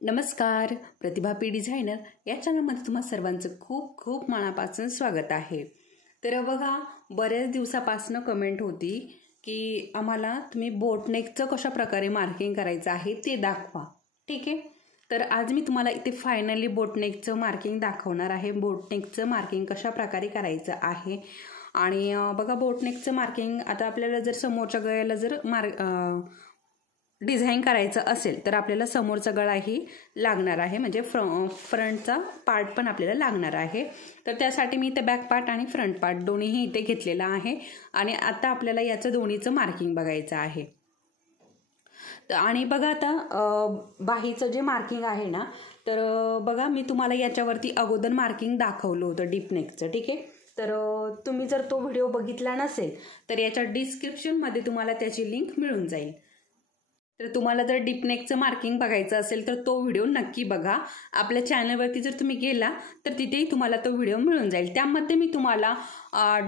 नमस्कार, प्रतिभा P designer या चॅनलमध्ये तुम्हा सर्वांचं खूप खूप मनापासून स्वागत आहे। तर बघा, बऱ्याच दिवसापासून कमेंट होती की आम्हाला तुम्ही बोटनेकचं कशा प्रकारे मार्किंग करायचं आहे ते दाखवा। ठीक आहे, तर आज मी तुम्हाला इथे फायनली बोटनेकचं मार्किंग दाखवणार आहे। बोटनेकचं मार्किंग कशा प्रकारे करायचं आहे आणि बघा, बोटनेकचं मार्किंग आता आपल्याला जर समोरच्या गळ्याला जर डिझाईन करायचं असेल तर आपल्याला समोरचा गळाही लागणार आहे, म्हणजे फ्रंटचा पार्ट पण आपल्याला लागणार आहे। तर त्यासाठी मी इथे बॅक पार्ट आणि फ्रंट पार्ट दोन्हीही इथे घेतलेला आहे आणि आता आपल्याला याचं दोन्हीचं मार्किंग बघायचं आहे। आणि बघा, आता बाहीचं जे मार्किंग आहे ना, तर बघा मी तुम्हाला याच्यावरती अगोदर मार्किंग दाखवलं होतं डीप नेकचं। ठीक आहे, तर तुम्ही जर तो व्हिडिओ बघितला नसेल तर याच्या डिस्क्रिप्शनमध्ये तुम्हाला त्याची लिंक मिळून जाईल। तर तुम्हाला जर डीप नेकचं मार्किंग बघायचं असेल तर तो व्हिडिओ नक्की बघा। आपल्या चॅनलवरती जर तुम्ही गेला तर तिथेही तुम्हाला तो व्हिडिओ मिळून जाईल। त्यामध्ये मी तुम्हाला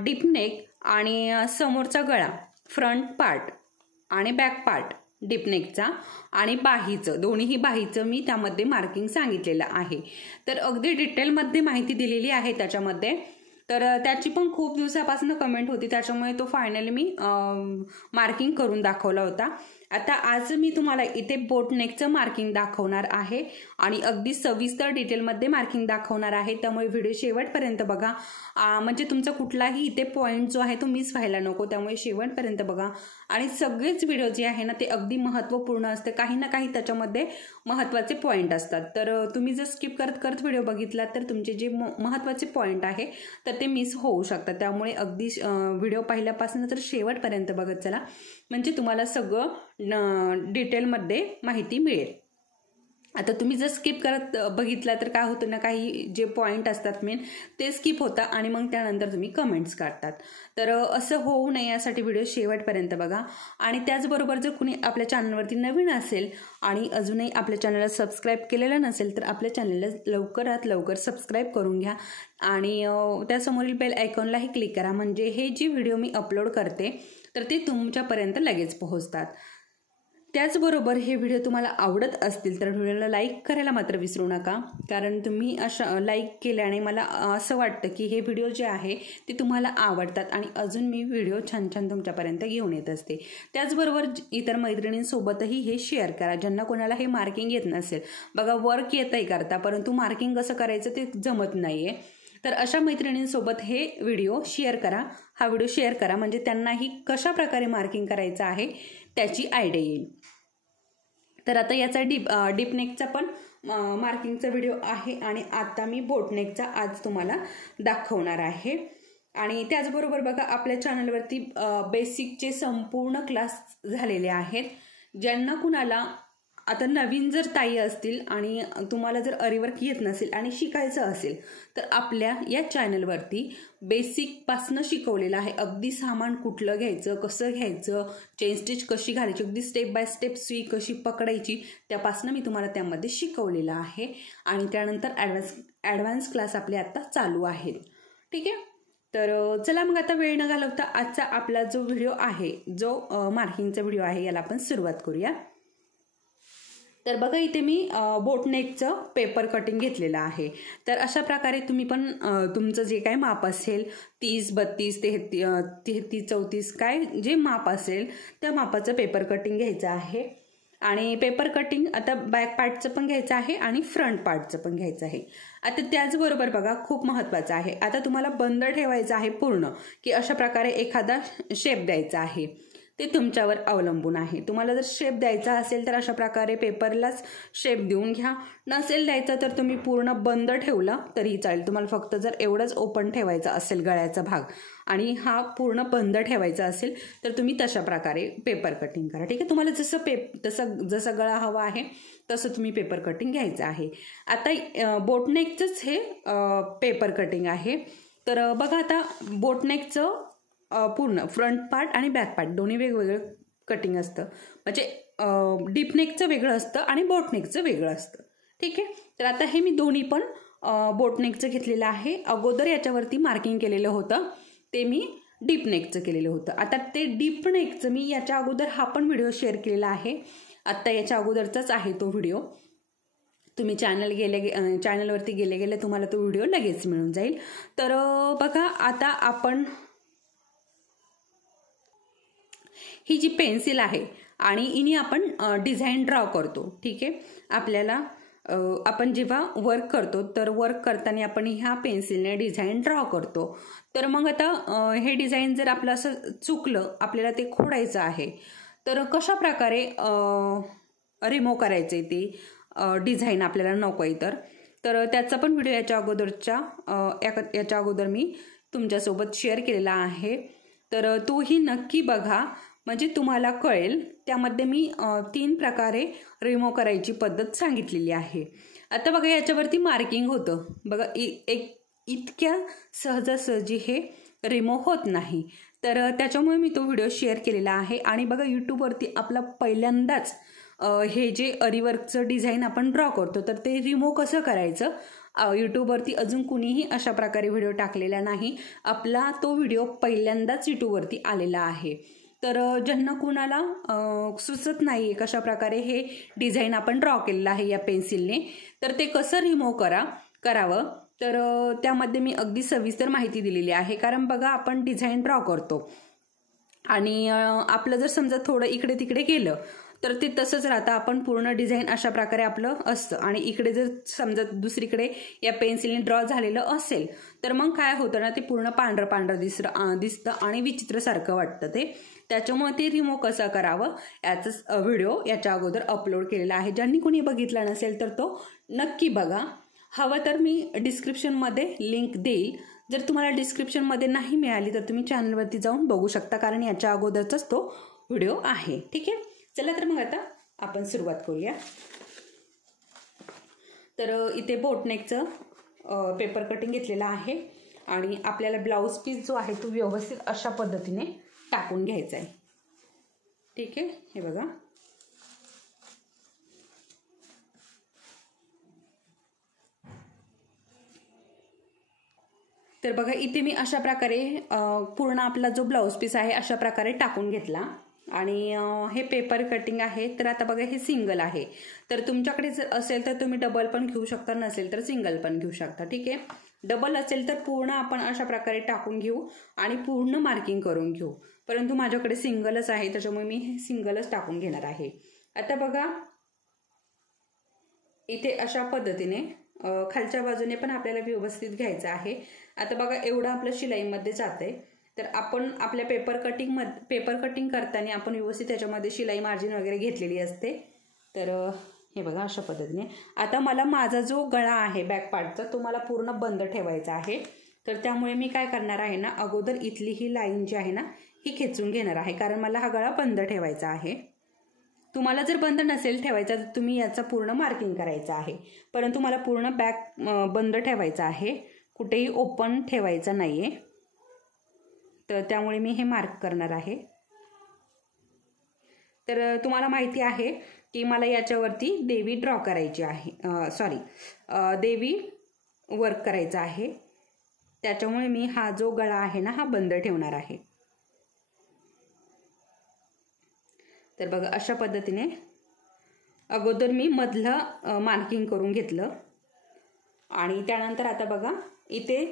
डीप नेक आणि समोरचा गळा, फ्रंट पार्ट आणि बॅक पार्ट डीप नेकचा आणि बाहीचं, दोन्हीही बाहीचं मी त्यामध्ये मार्किंग सांगितलेलं आहे। तर अगदी डिटेलमध्ये माहिती दिलेली आहे त्याच्यामध्ये। तर त्याची पण खूप दिवसापासून कमेंट होती, त्याच्यामुळे तो फायनली मी मार्किंग करून दाखवला होता। आता आज मी तुम्हाला इथे बोटनेकचं मार्किंग दाखवणार आहे आणि अगदी सविस्तर डिटेलमध्ये मार्किंग दाखवणार आहे। त्यामुळे व्हिडिओ शेवटपर्यंत बघा, म्हणजे तुमचा कुठलाही इथे पॉईंट जो आहे तो मिस व्हायला नको। त्यामुळे शेवटपर्यंत बघा आणि सगळेच व्हिडिओ जे आहे ना ते अगदी महत्त्वपूर्ण असते, काही ना काही त्याच्यामध्ये महत्त्वाचे पॉईंट असतात। तर तुम्ही जर स्किप करत करत व्हिडिओ बघितला तर तुमचे जे महत्त्वाचे पॉईंट आहे तर ते मिस होऊ शकतात। त्यामुळे अगदी व्हिडिओ पहिल्यापासून तर शेवटपर्यंत बघत चला, म्हणजे तुम्हाला सगळं डिटेलमध्ये माहिती मिळेल। आता तुम्ही जर स्किप करत बघितला तर काय होतं ना, काही जे पॉईंट असतात मेन ते स्किप होतात आणि मग त्यानंतर तुम्ही कमेंट्स काढतात। तर असं होऊ नये यासाठी व्हिडिओ शेवटपर्यंत बघा। आणि त्याचबरोबर जर कुणी आपल्या चॅनलवरती नवीन असेल आणि अजूनही आपल्या चॅनलला सबस्क्राईब केलेलं नसेल तर आपल्या चॅनलला लवकरात लवकर सबस्क्राईब करून घ्या आणि त्यासमोरील बेल आयकॉनलाही क्लिक करा, म्हणजे हे जी व्हिडिओ मी अपलोड करते तर ते तुमच्यापर्यंत लगेच पोहोचतात। त्याचबरोबर हे व्हिडिओ तुम्हाला आवडत असतील तर व्हिडिओला लाईक करायला मात्र विसरू नका, कारण तुम्ही अशा लाईक केल्याने मला असं वाटतं की हे व्हिडिओ जे आहे ते तुम्हाला आवडतात आणि अजून मी व्हिडिओ छान छान तुमच्यापर्यंत घेऊन येत असते। त्याचबरोबर इतर मैत्रिणींसोबतही हे शेअर करा, ज्यांना कोणाला हे मार्किंग येत नसेल। बघा, वर्क येतंय करता परंतु मार्किंग कसं करायचं ते जमत नाहीये, तर अशा मैत्रिणींसोबत हे व्हिडिओ शेअर करा, हा व्हिडिओ शेअर करा, म्हणजे त्यांनाही कशा प्रकारे मार्किंग करायचं आहे त्याची आयडिया येईल। तर आता याचा डीप नेकचा पण मार्किंगचा व्हिडिओ आहे आणि आता मी बोटनेकचा आज तुम्हाला दाखवणार आहे। आणि त्याचबरोबर बघा, आपल्या चॅनलवरती बेसिकचे संपूर्ण क्लास झालेले आहेत। ज्यांना कुणाला आता नवीन जर ताई असतील आणि तुम्हाला जर अरीवर्क येत नसेल आणि शिकायचं असेल तर आपल्या या चॅनलवरती बेसिकपासनं शिकवलेलं आहे। अगदी सामान कुठलं घ्यायचं, कसं घ्यायचं, चेन स्टिच कशी घालायची, अगदी स्टेप बाय स्टेप सुई कशी पकडायची त्यापासनं मी तुम्हाला त्यामध्ये शिकवलेलं आहे। आणि त्यानंतर ॲडव्हान्स क्लास आपले आता चालू आहेत। ठीक आहे, तर चला मग आता वेळ न घालवता आजचा आपला जो व्हिडिओ आहे, जो मार्किंगचा व्हिडिओ आहे, याला आपण सुरुवात करूया। तर बघा, इथे मी बोटनेकचं पेपर कटिंग घेतलेलं आहे। तर अशा प्रकारे तुम्ही पण तुमचं जे काय माप असेल 30, 32, 33, 34 काय जे माप असेल त्या मापाचं पेपर कटिंग घ्यायचं आहे। आणि पेपर कटिंग आता बॅक पार्टचं पण घ्यायचं आहे आणि फ्रंट पार्टचं पण घ्यायचं आहे। आता त्याचबरोबर बघा, खूप महत्त्वाचं आहे, आता तुम्हाला बंद ठेवायचं आहे पूर्ण की अशा प्रकारे एखादा शेप द्यायचा आहे, ते तुमच्यावर अवलंबून आहे। तुम्हाला जर शेप द्यायचा असेल तर अशा प्रकारे पेपरलाच शेप देऊन घ्या, नसेल द्यायचा तर तुम्ही पूर्ण बंद ठेवलं तरी चालेल। तुम्हाला फक्त जर एवढंच ओपन ठेवायचं असेल गळ्याचा भाग आणि हा पूर्ण बंद ठेवायचा असेल तर तुम्ही तशा प्रकारे पेपर कटिंग करा। ठीक आहे, तुम्हाला जसं गळा हवा आहे तसं तुम्ही पेपर कटिंग घ्यायचं आहे। आता बोटनेकचंच हे पेपर कटिंग आहे। तर बघा, आता बोटनेकचं पूर्ण फ्रंट पार्ट आणि बॅक पार्ट दोन्ही वेगवेगळं कटिंग असतं, म्हणजे डीप नेकचं वेगळं असतं आणि बोटनेकचं वेगळं असतं। ठीक आहे, तर आता हे मी दोन्ही पण बोटनेकचं घेतलेलं आहे। अगोदर याच्यावरती मार्किंग केलेलं होतं ते मी डीप नेकचं केलेलं होतं। आता ते डीप नेकचं मी याच्या अगोदर हा पण व्हिडिओ शेअर केलेला आहे, आत्ता याच्या अगोदरचाच आहे तो व्हिडिओ। तुम्ही चॅनलवरती गेले तुम्हाला तो व्हिडिओ लगेच मिळून जाईल. तर बघा आता आपण ही जी पेन्सिल आहे आणि इनी आपण डिझाईन ड्रॉ करतो. ठीक आहे, आपल्याला आपण जेव्हा वर्क करतो तर वर्क करताना आपण ह्या पेन्सिलने डिझाईन ड्रॉ करतो. तर मग आता हे डिझाईन जर आपलं असं चुकलं, आपल्याला ते खोडायचं आहे, तर कशा प्रकारे रिमूव्ह करायचं आहे ते डिझाईन आपल्याला नको आहे तर त्याचा पण व्हिडिओ याच्या अगोदर मी तुमच्यासोबत शेअर केलेला आहे. तर तोही नक्की बघा, म्हणजे तुम्हाला कळेल. त्यामध्ये मी 3 प्रकारे रिमूव्ह करायची पद्धत सांगितलेली आहे. आता बघा याच्यावरती मार्किंग होतं बघा, इतक्या सहजासहजी हे रिमूव्ह होत नाही. तर त्याच्यामुळे मी तो व्हिडिओ शेअर केलेला आहे. आणि बघा यूट्यूबवरती आपला पहिल्यांदाच हे जे अरीवर्कचं डिझाईन आपण ड्रॉ करतो तर ते रिमूव्ह कसं करायचं, यूट्यूबवरती अजून कुणीही अशा प्रकारे व्हिडिओ टाकलेला नाही. आपला तो व्हिडिओ पहिल्यांदाच यूट्यूबवरती आलेला आहे. तर ज्यांना कुणाला सुचत नाही आहे कशा प्रकारे हे डिझाईन आपण ड्रॉ केलेलं आहे या पेन्सिलने, तर ते कसं रिमूव्ह करावं तर त्यामध्ये मी अगदी सविस्तर माहिती दिलेली आहे. कारण बघा आपण डिझाईन ड्रॉ करतो आणि आपलं जर समजा थोडं इकडे तिकडे गेलं तर ते तसंच राहतं. आपण पूर्ण डिझाईन अशा प्रकारे आपलं असतं आणि इकडे जर समजा दुसरीकडे या पेन्सिलने ड्रॉ झालेलं असेल तर मग काय होतं ना, ते पूर्ण पांढरं पांढरं दिसतं आणि विचित्रसारखं वाटतं ते. त्याच्यामुळे ते रिमूव्ह कसं करावं याचा व्हिडिओ याच्या अगोदर अपलोड केलेला आहे. ज्यांनी कोणी बघितला नसेल तर तो नक्की बघा. हवं तर मी डिस्क्रिप्शनमध्ये लिंक देईल. जर तुम्हाला डिस्क्रिप्शनमध्ये नाही मिळाली तर तुम्ही चॅनलवरती जाऊन बघू शकता, कारण याच्या अगोदरचाच तो व्हिडिओ आहे. ठीक आहे, चला तर मग आता आपण सुरुवात करूया. तर इथे बोटनेकचं पेपर कटिंग घेतलेलं आहे आणि आपल्याला ब्लाऊज पीस जो आहे तो व्यवस्थित अशा पद्धतीने टाकून घ्यायचा आहे. ठीक आहे, हे बघा. तर बघा इथे मी अशा प्रकारे पूर्ण आपला जो ब्लाऊज पीस आहे अशा प्रकारे टाकून घेतला. आणि हे पेपर कटिंग आहे. तर आता बघा हे सिंगल आहे, तर तुमच्याकडे जर असेल तर तुम्ही डबल पण घेऊ शकता, नसेल तर सिंगल पण घेऊ शकता. ठीक आहे, डबल असेल तर पूर्ण आपण अशा प्रकारे टाकून घेऊ आणि पूर्ण मार्किंग करून घेऊ. परंतु माझ्याकडे सिंगलच आहे त्याच्यामुळे मी हे सिंगलच टाकून घेणार आहे. आता बघा इथे अशा पद्धतीने खालच्या बाजूने पण आपल्याला व्यवस्थित घ्यायचं आहे. आता बघा एवढं आपलं शिलाईमध्ये जातंय. तर आपण आपल्या पेपर कटिंग करताना आपण व्यवस्थित त्याच्यामध्ये शिलाई मार्जिन वगैरे घेतलेली असते. तर हे बघा अशा पद्धतीने. आता मला माझा जो गळा आहे बॅक पार्टचा तो मला पूर्ण बंद ठेवायचा आहे. तर त्यामुळे मी काय करणार आहे ना, अगोदर इथली ही लाईन जी आहे ना ही खेचून घेणार आहे, कारण मला हा गळा बंद ठेवायचा आहे. तुम्हाला जर बंद नसेल ठेवायचा तर तुम्ही याचा पूर्ण मार्किंग करायचं आहे, परंतु मला पूर्ण बॅक बंद ठेवायचा आहे, कुठेही ओपन ठेवायचा नाहीये. तर त्यामुळे मी हे मार्क करणार आहे. तर तुम्हाला माहिती आहे की मला याच्यावरती देवी ड्रॉ करायची आहे, देवी वर्क करायचा आहे. त्याच्यामुळे मी हा जो गळा आहे ना हा बंद ठेवणार आहे. तर बघा अशा पद्धतीने अगोदर मी मधलं मार्किंग करून घेतलं आणि त्यानंतर आता बघा इथे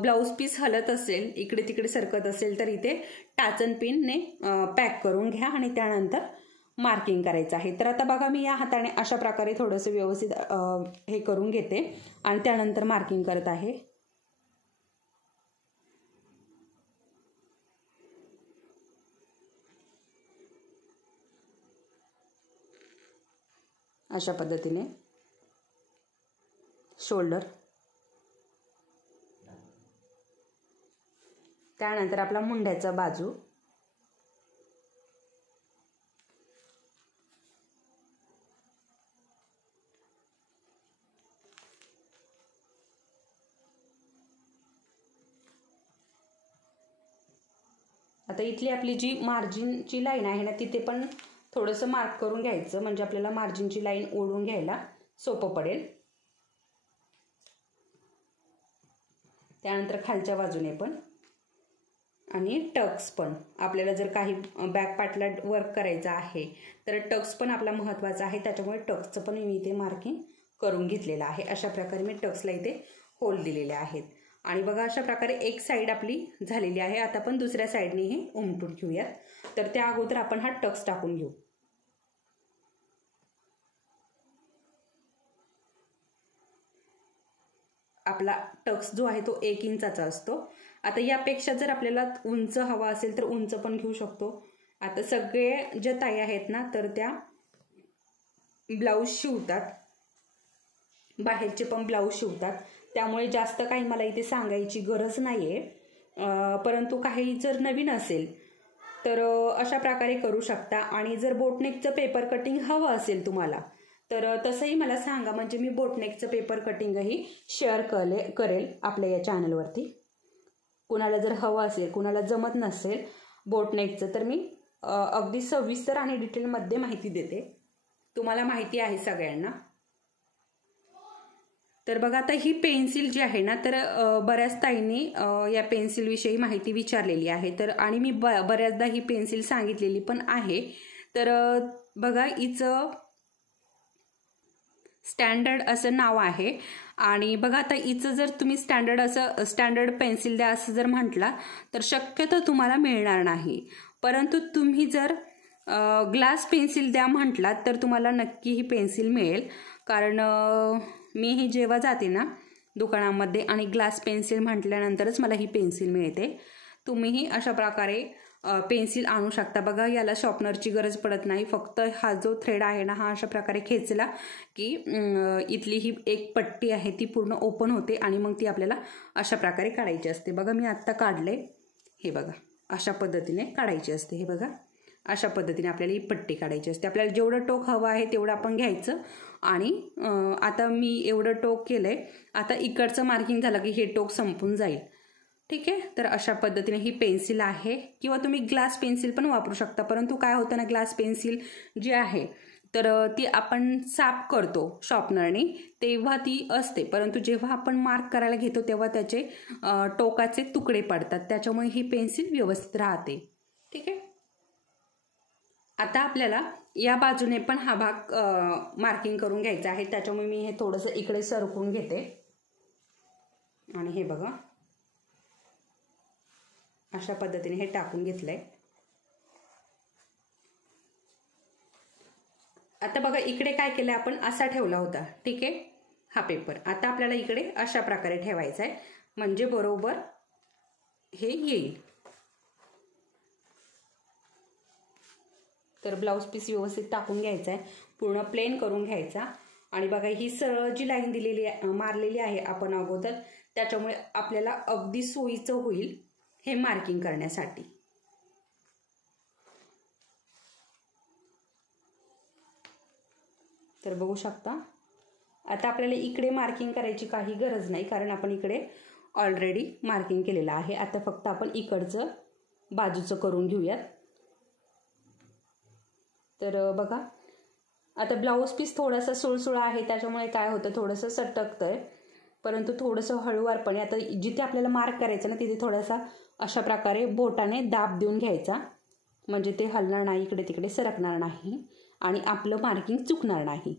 ब्लाऊज पीस हलत असेल, इकडे तिकडे सरकत असेल तर इथे टाचन पिनने पॅक करून घ्या आणि त्यानंतर मार्किंग करायचं आहे. तर आता बघा मी या हाताने अशा प्रकारे थोडंसं व्यवस्थित हे करून घेते आणि त्यानंतर मार्किंग करत आहे. अशा पद्धतीने शोल्डर, त्यानंतर आपला मुंड्याचा बाजू, आता इथली आपली जी मार्जिनची लाईन आहे ना तिथे पण थोडंसं मार्क करून घ्यायचं, म्हणजे आपल्याला मार्जिनची लाईन ओढून घ्यायला सोपं पडेल. त्यानंतर खालच्या बाजूने पण आणि टक्स पण आपल्याला जर काही बॅक पार्टला वर्क करायचं आहे तर टक्स पण आपला महत्त्वाचा आहे, त्याच्यामुळे टक्सचं पण मी इथे मार्किंग करून घेतलेला आहे। अशा प्रकारे मी टक्सला इथे होल दिलेले आहेत आणि बघा अशा प्रकारे एक साईड आपली झालेली आहे। आता आपण दुसऱ्या साईडने हे उमटून घेऊयात। तर त्या अगोदर आपण हा टक्स टाकून घेऊ। आपला टक्स जो आहे तो 1 इंचाचा असतो। आता यापेक्षा जर आपल्याला उंच हवा असेल तर उंच पण घेऊ शकतो। आता सगळे ज्या ताई आहेत ना तर त्या ब्लाऊज शिवतात, बाहेरचे पण ब्लाऊज शिवतात, त्यामुळे जास्त काही मला इथे सांगायची गरज नाहीये। परंतु काही जर नवीन असेल तर अशा प्रकारे करू शकता। आणि जर बोटनेकचं पेपर कटिंग हवं असेल तुम्हाला तर तसंही मला सांगा, म्हणजे मी बोटनेकचं पेपर कटिंगही शेअर करेल आपल्या या चॅनलवरती। कुणाला जर हवं असेल, कुणाला जमत नसेल बोटनेकचं, तर मी अगदी सविस्तर आणि डिटेलमध्ये माहिती देते। तुम्हाला माहिती आहे सगळ्यांना। तर बघा आता ही पेन्सिल जी आहे ना तर बऱ्याच ताईंनी या पेन्सिल विषयी माहिती विचारलेली आहे। तर आणि मी बऱ्याचदा ही पेन्सिल सांगितलेली पण आहे। तर बघा हिचं स्टँडर्ड असं नाव आहे। आणि बघा आता हिचं जर तुम्ही स्टँडर्ड पेन्सिल द्या असं जर म्हटला तर शक्यतो तुम्हाला मिळणार नाही। परंतु तुम्ही जर ग्लास पेन्सिल द्या म्हटलात तर तुम्हाला नक्की ही पेन्सिल मिळेल। कारण मीही जेव्हा जाते ना दुकानामध्ये आणि ग्लास पेन्सिल म्हटल्यानंतरच मला ही पेन्सिल मिळते। तुम्हीही अशा प्रकारे पेन्सिल आणू शकता। बघा याला शॉर्पनरची गरज पडत नाही, फक्त हा जो थ्रेड आहे ना हा अशा प्रकारे खेचला की इथली ही एक पट्टी आहे ती पूर्ण ओपन होते आणि मग ती आपल्याला अशा प्रकारे काढायची असते। बघा मी आत्ता काढले, हे बघा अशा पद्धतीने काढायची असते। हे बघा अशा पद्धतीने आपल्याला ही पट्टी काढायची असते। आपल्याला जेवढं टोक हवं आहे तेवढं आपण घ्यायचं आणि आता मी एवढं टोक केलंय, आता इकडचं मार्किंग झालं की हे टोक संपून जाईल। ठीक आहे, तर अशा पद्धतीने ही पेन्सिल आहे, किंवा तुम्ही ग्लास पेन्सिल पण वापरू शकता। परंतु काय होतं ना, ग्लास पेन्सिल जी आहे तर ती आपण साफ करतो शॉर्पनरने तेव्हा ती असते, परंतु जेव्हा आपण मार्क करायला घेतो तेव्हा त्याचे टोकाचे तुकडे पडतात, त्याच्यामुळे ही पेन्सिल व्यवस्थित राहते। ठीक आहे, आता आपल्याला या बाजूने पण हा भाग मार्किंग करून घ्यायचा आहे, त्याच्यामुळे मी हे थोडंसं इकडे सरकवून घेते आणि हे बघा अशा पद्धतीने हे टाकून घेतलंय। आता बघा इकडे काय केलंय आपण, असा ठेवला होता, ठीक आहे हा पेपर। आता आपल्याला इकडे अशा प्रकारे ठेवायचा आहे, म्हणजे बरोबर हे येईल। तर ब्लाऊज पीस व्यवस्थित टाकून घ्यायचा आहे, पूर्ण प्लेन करून घ्यायचा। आणि बघा ही सरळ जी लाईन दिलेली मारलेली आहे आपण अगोदर, त्याच्यामुळे आपल्याला अगदी सोयीचं होईल हे मार्किंग करण्यासाठी। तर बघू शकता आता आपल्याला इकडे मार्किंग करायची काही गरज नाही, कारण आपण इकडे ऑलरेडी मार्किंग केलेलं आहे। आता फक्त आपण इकडचं बाजूचं करून घेऊयात। तर बघा आता ब्लाऊज पीस थोडासा सुळसुळा आहे, त्याच्यामुळे काय होतं थोडंसं सटकतंय, परंतु थोडंसं हळूवारपणे आता जिथे आपल्याला मार्क करायचं ना तिथे थोडासा अशा प्रकारे बोटाने दाब देऊन घ्यायचा, म्हणजे ते हलणार नाही, इकडे तिकडे सरकणार नाही आणि आपलं मार्किंग चुकणार नाही।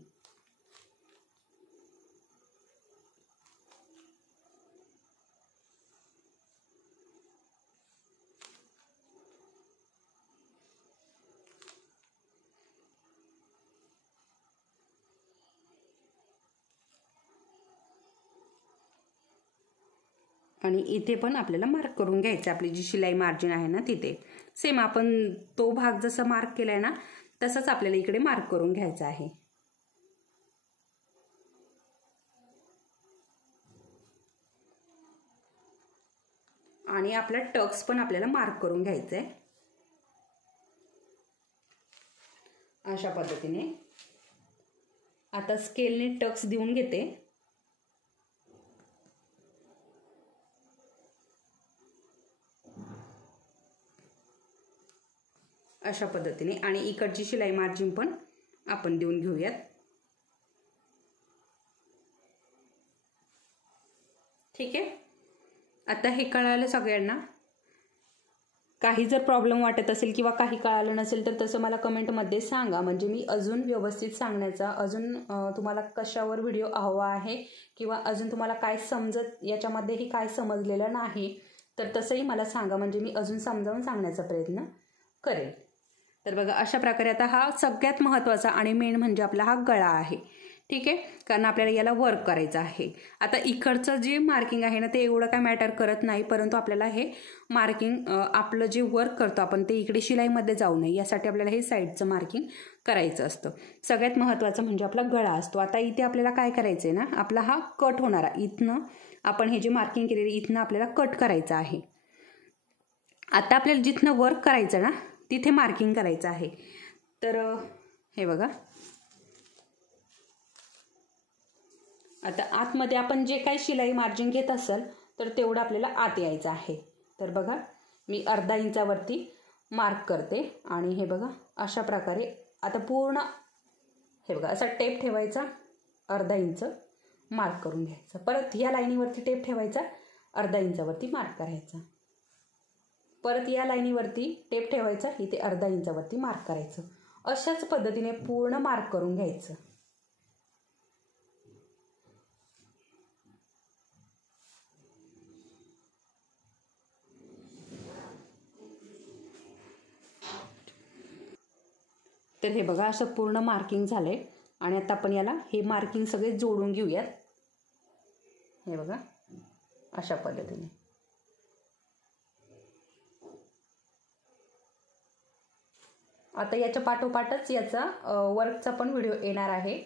आणि इथे पण आपल्याला मार्क करून घ्यायचं, आपली जी शिलाई मार्जिन आहे ना तिथे सेम आपण तो भाग जसा मार्क केलाय ना तसंच आपल्याला इकडे मार्क करून घ्यायचा आहे। आणि आपला टक्स पण आपल्याला मार्क करून घ्यायचा आहे अशा पद्धतीने। आता स्केलने टक्स देऊन घेते। अशा पद्धतीने आणि इकडची शिलाई मार्जिन पण आपण देऊन घेऊयात। ठीक आहे, आता हे कळालं सगळ्यांना। काही जर प्रॉब्लेम वाटत असेल किंवा काही कळालं नसेल तर तसं मला कमेंटमध्ये सांगा, म्हणजे मी अजून व्यवस्थित सांगण्याचा, अजून तुम्हाला कशावर व्हिडिओ हवा आहे किंवा अजून तुम्हाला काय समजत याच्यामध्येही काय समजलेलं नाही तर तसंही मला सांगा, म्हणजे मी अजून समजावून सांगण्याचा प्रयत्न करेल. तर बघा अशा प्रकारे आता हा सगळ्यात महत्त्वाचा आणि मेन म्हणजे आपला हा गळा आहे. ठीक आहे, कारण आपल्याला याला वर्क करायचं आहे. आता इकडचं जे मार्किंग आहे ना ते एवढं काय मॅटर करत नाही, परंतु आपल्याला हे मार्किंग आपलं जे वर्क करतो आपण ते इकडे शिलाईमध्ये जाऊ नये यासाठी आपल्याला हे साईडचं मार्किंग करायचं असतं. सगळ्यात महत्त्वाचं म्हणजे आपला गळा असतो. आता इथे आपल्याला काय करायचं आहे ना, आपला हा कट होणारा इथनं आपण हे जे मार्किंग केलेलं इथनं आपल्याला कट करायचं आहे. आता आपल्याला जिथनं वर्क करायचं ना तिथे मार्किंग करायचं आहे. तर हे बघा, आता आतमध्ये आपण जे काही शिलाई मार्जिन घेत असेल तर तेवढं आपल्याला आत यायचं आहे. तर बघा मी अर्धा इंचावरती मार्क करते आणि हे बघा अशा प्रकारे आता पूर्ण हे बघा असा टेप ठेवायचा, अर्धा इंच मार्क करून घ्यायचा. परत या लाईनीवरती टेप ठेवायचा, अर्धा इंचावरती मार्क करायचा. परत या लाईनीवरती टेप ठेवायचा, इथे अर्धा इंचावरती मार्क करायचं. अशाच पद्धतीने पूर्ण मार्क करून घ्यायचं. तर हे बघा असं पूर्ण मार्किंग झालंय आणि आता आपण याला हे मार्किंग सगळे जोडून घेऊयात. हे बघा अशा पद्धतीने. आता याच्या पाठोपाठच याचा वर्कचा पण व्हिडिओ येणार आहे,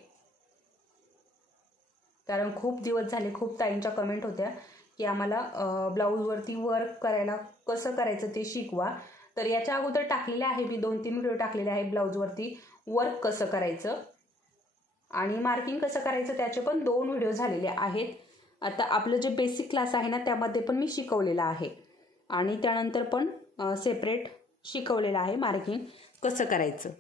कारण खूप दिवस झाले खूप ताईंच्या कमेंट होत्या की आम्हाला ब्लाऊजवरती वर्क करायला कसं करायचं ते शिकवा. तर याच्या अगोदर टाकलेले आहे मी 2-3 व्हिडिओ टाकलेले आहे ब्लाऊजवरती वर्क कसं करायचं आणि मार्किंग कसं करायचं, त्याचे पण 2 व्हिडिओ झालेले आहेत. आता आपलं जे बेसिक क्लास आहे ना त्यामध्ये पण मी शिकवलेलं आहे आणि त्यानंतर पण सेपरेट शिकवलेलं आहे मार्किंग कसं करायचं.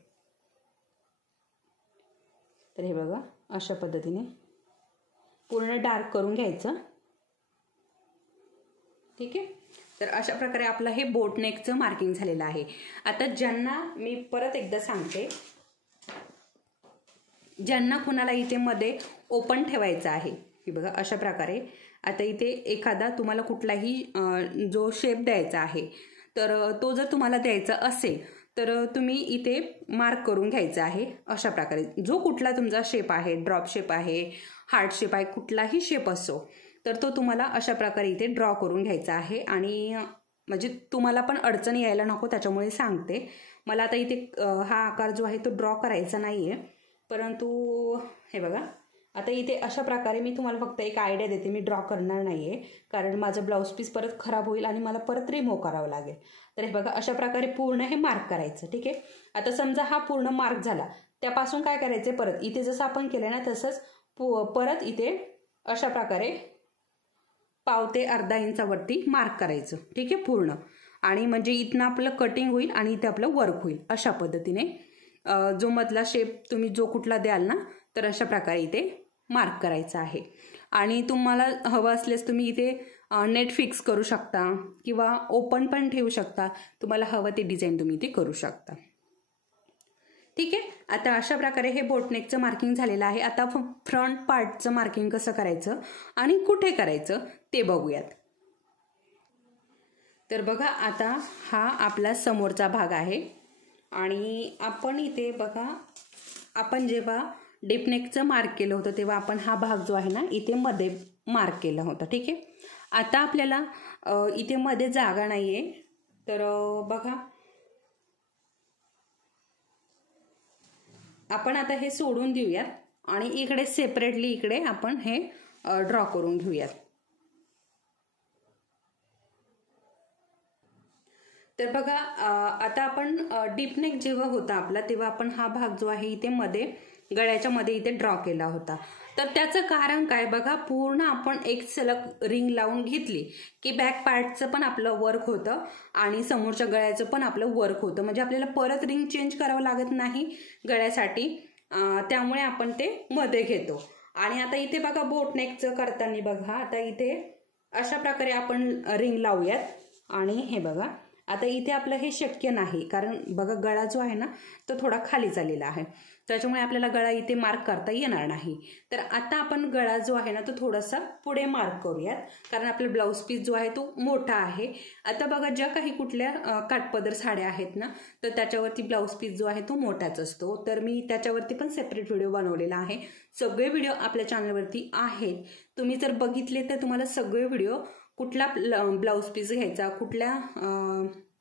तर हे बघा अशा पद्धतीने पूर्ण डार्क करून घ्यायचं. ठीक आहे, तर अशा प्रकारे आपलं हे बोट नेकचं मार्किंग झालेलं आहे. आता ज्यांना मी परत एकदा सांगते, ज्यांना कुणाला इथे मध्ये ओपन ठेवायचं आहे, हे बघा अशा प्रकारे आता इथे एखादा तुम्हाला कुठलाही जो शेप द्यायचा आहे तर तो जर तुम्हाला द्यायचा असेल तर तुम्ही इथे मार्क करून घ्यायचं आहे. अशा प्रकारे जो कुठला तुमचा शेप आहे, ड्रॉप शेप आहे, हार्ट शेप आहे, कुठलाही शेप असो तर तो तुम्हाला अशा प्रकारे इथे ड्रॉ करून घ्यायचा आहे. आणि म्हणजे तुम्हाला पण अडचण यायला नको त्याच्यामुळे सांगते. मला आता इथे हा आकार जो आहे तो ड्रॉ करायचा नाही आहे, परंतु हे बघा आता इथे अशा प्रकारे मी तुम्हाला फक्त एक आयडिया देते. मी ड्रॉ करणार नाही आहे कारण माझं ब्लाऊज पीस परत खराब होईल आणि मला परत रिमूव्ह करावं लागेल. तर हे बघा अशा प्रकारे पूर्ण हे मार्क करायचं. ठीक आहे, आता समजा हा पूर्ण मार्क झाला, त्यापासून काय करायचं, परत इथे जसं आपण केलं ना तसंच परत इथे अशा प्रकारे पाव ते अर्धा इंचावरती मार्क करायचं. ठीक आहे पूर्ण, आणि म्हणजे इथनं आपलं कटिंग होईल आणि इथे आपलं वर्क होईल. अशा पद्धतीने जो मधला शेप तुम्ही जो कुठला द्याल ना तर अशा प्रकारे इथे मार्क करायचा आहे. आणि तुम्हाला हवं असल्यास तुम्ही इथे नेट फिक्स करू शकता किंवा ओपन पण ठेवू शकता. तुम्हाला हवं ते डिझाईन तुम्ही इथे करू शकता. ठीक आहे, आता अशा प्रकारे हे बोटनेकचं मार्किंग झालेलं आहे. आता फ्रंट पार्टचं मार्किंग कसं करायचं आणि कुठे करायचं ते बघूयात. तर बघा आता हा आपला समोरचा भाग आहे आणि आपण इथे बघा आपण जेव्हा डीपनेकचं मार्क केलं होतं तेव्हा आपण हा भाग जो आहे ना इथे मध्ये मार्क केला होता. ठीक आहे, आता आपल्याला इथे मध्ये जागा नाही आहे तर बघा आपण आता हे सोडून देऊयात आणि इकडे सेपरेटली इकडे आपण हे ड्रॉ करून घेऊयात. तर बघा आता आपण डीपनेक जेव्हा होता आपला तेव्हा आपण हा भाग जो आहे इथे मध्ये गळ्याच्या मध्ये इथे ड्रॉ केला होता. तर त्याचं कारण काय बघा, पूर्ण आपण एक सलग रिंग लावून घेतली की बॅक पार्टचं पण आपलं वर्क होतं आणि समोरच्या गळ्याचं पण आपलं वर्क होतं. म्हणजे आपल्याला परत रिंग चेंज करावं लागत नाही गळ्यासाठी, त्यामुळे आपण ते मध्ये घेतो. आणि आता इथे बघा बोटनेकचं करताना बघा आता इथे अशा प्रकारे आपण रिंग लावूयात आणि हे बघा आता इथे आपलं हे शक्य नाही, कारण बघा गळा जो आहे ना तो थोडा खाली चाललेला आहे, त्याच्यामुळे आपल्याला गळा इथे मार्क करता येणार नाही. तर आता आपण गळा जो आहे ना तो थोडासा पुढे मार्क करूयात, कारण आपला ब्लाऊज पीस जो आहे तो मोठा आहे. आता बघा ज्या काही कुठल्या काठपदर साड्या आहेत ना तर त्याच्यावरती ब्लाऊज पीस जो आहे तो मोठाच असतो. तर मी त्याच्यावरती पण सेपरेट व्हिडिओ बनवलेला आहे. सगळे व्हिडिओ आपल्या चॅनलवरती आहेत, तुम्ही जर बघितले तर तुम्हाला सगळे व्हिडिओ कुठला ब्लाऊज पीस घ्यायचा कुठल्या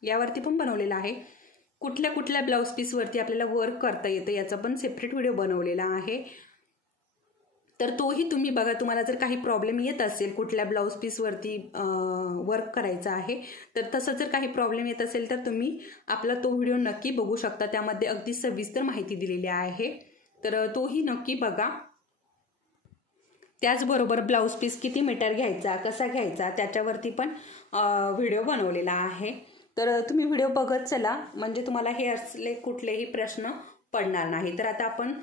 यावरती पण बनवलेला आहे, कुठल्या कुठल्या ब्लाऊज पीसवरती आपल्याला वर्क करता येतं याचा पण सेपरेट व्हिडिओ बनवलेला आहे. तर तोही तुम्ही बघा. तुम्हाला जर काही प्रॉब्लेम येत असेल कुठल्या ब्लाऊज पीसवरती वर्क करायचं आहे तर तसं जर काही प्रॉब्लेम येत असेल तर तुम्ही आपला तो व्हिडिओ नक्की बघू शकता, त्यामध्ये अगदी सविस्तर माहिती दिलेली आहे, तर तोही नक्की बघा. त्याचबरोबर ब्लाऊज पीस किती मीटर घ्यायचा कसा घ्यायचा त्याच्यावरती पण व्हिडिओ बनवलेला आहे. तर तुम्ही व्हिडिओ बघत चला, म्हणजे तुम्हाला हे असले कुठलेही प्रश्न पडणार नाही. तर आता आपण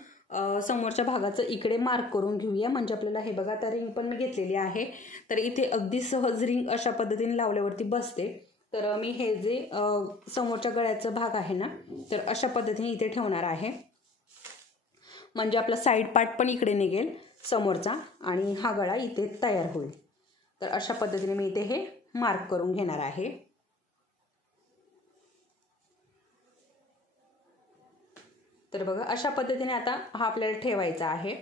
समोरच्या भागाचं इकडे मार्क करून घेऊया, म्हणजे आपल्याला हे बघा आता रिंग पण मी घेतलेली आहे. तर इथे अगदी सहज रिंग अशा पद्धतीने लावल्यावरती बसते. तर मी हे जे समोरच्या गळ्याचा भाग आहे ना तर अशा पद्धतीने इथे ठेवणार आहे, म्हणजे आपला साईड पार्ट पण इकडे निघेल समोरचा आणि हा गळा इथे तयार होईल. तर अशा पद्धतीने मी इथे हे मार्क करून घेणार आहे. तर बघा अशा पद्धतीने आता हा आपल्याला ठेवायचा आहे.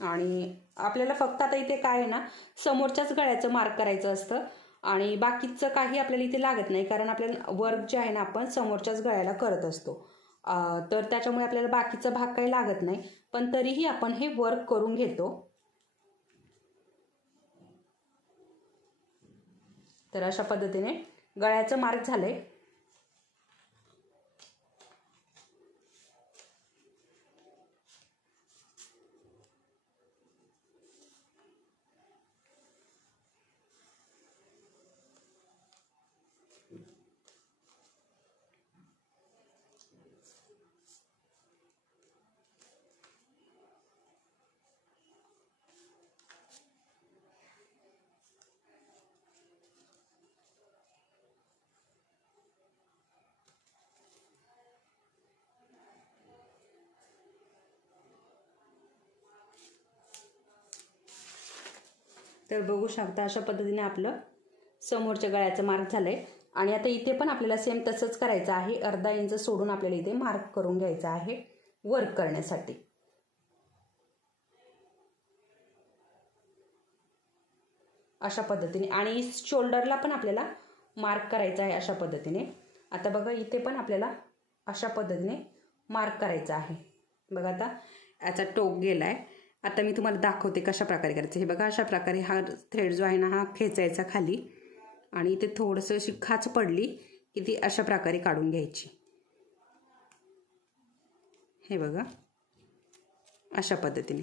आणि आपल्याला फक्त आता इथे काय आहे ना समोरच्याच गळ्याचं मार्क करायचं असतं आणि बाकीचं काही आपल्याला इथे लागत नाही, कारण आपल्याला वर्क जे आहे ना आपण समोरच्याच गळ्याला करत असतो. तर त्याच्यामुळे आपल्याला बाकीचा भाग काही लागत नाही, पण तरीही आपण हे वर्क करून घेतो. तर अशा पद्धतीने गळ्याचं मार्क झालंय. तर बघू शकता अशा पद्धतीने आपलं समोरच्या गळ्याचं मार्क झालंय. आणि आता इथे पण आपल्याला सेम तसंच करायचं आहे, अर्धा इंच सोडून आपल्याला इथे मार्क करून घ्यायचं आहे वर्क करण्यासाठी. अशा पद्धतीने आणि शोल्डरला पण आपल्याला मार्क करायचा आहे अशा पद्धतीने. आता बघा इथे पण आपल्याला अशा पद्धतीने मार्क करायचा आहे. बघा आता याचा टोक गेलाय. आता मी तुम्हाला दाखवते कशा प्रकारे करायचं. हे बघा अशा प्रकारे हा थ्रेड जो आहे ना हा खेचायचा खाली आणि इथे थोडंसं अशी खाच पडली की ती अशा प्रकारे काढून घ्यायची. हे बघा अशा पद्धतीने.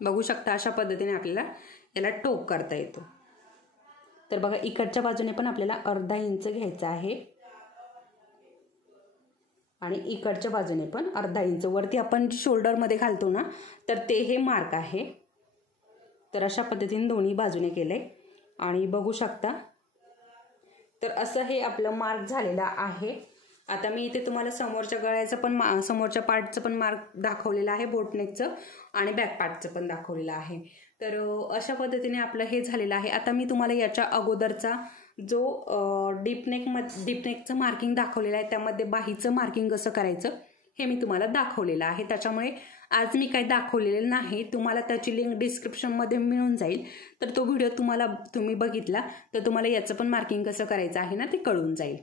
बघू शकता अशा पद्धतीने आपल्याला याला टोक करता येतो. तर बघा इकडच्या बाजूने पण आपल्याला अर्धा इंच घ्यायचा आहे आणि इकडच्या बाजूने पण अर्धा इंच. वरती आपण शोल्डरमध्ये घालतो ना तर ते हे मार्क आहे. तर अशा पद्धतीने दोन्ही बाजूने केले आणि बघू शकता. तर असं हे आपलं मार्क झालेलं आहे. आता मी इथे तुम्हाला समोरच्या गळ्याचं पण समोरच्या पार्टचं पण मार्क दाखवलेलं आहे, बोटनेकचं आणि बॅक पार्टचं पण दाखवलेलं आहे. तर अशा पद्धतीने आपलं हे झालेलं आहे. आता मी तुम्हाला याच्या अगोदरचा जो डीपनेकचं मार्किंग दाखवलेलं आहे त्यामध्ये बाहीचं मार्किंग कसं करायचं हे मी तुम्हाला दाखवलेलं आहे. त्याच्यामुळे आज मी काही दाखवलेलं नाही. तुम्हाला त्याची लिंक डिस्क्रिप्शनमध्ये मिळून जाईल. तर तो व्हिडिओ तुम्ही बघितला तर तुम्हाला याचं पण मार्किंग कसं करायचं आहे ना ते कळून जाईल.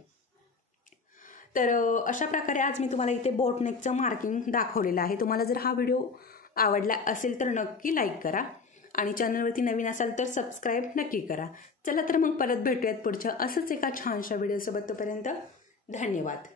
तर अशा प्रकारे आज मी तुम्हाला इथे बोटनेकचं मार्किंग दाखवलेलं आहे. तुम्हाला जर हा व्हिडिओ आवडला असेल तर नक्की लाईक करा आणि चॅनलवरती नवीन असाल तर सबस्क्राईब नक्की करा. चला तर मग परत भेटूयात पुढच्या असंच एका छानशा व्हिडिओसोबत. तोपर्यंत धन्यवाद.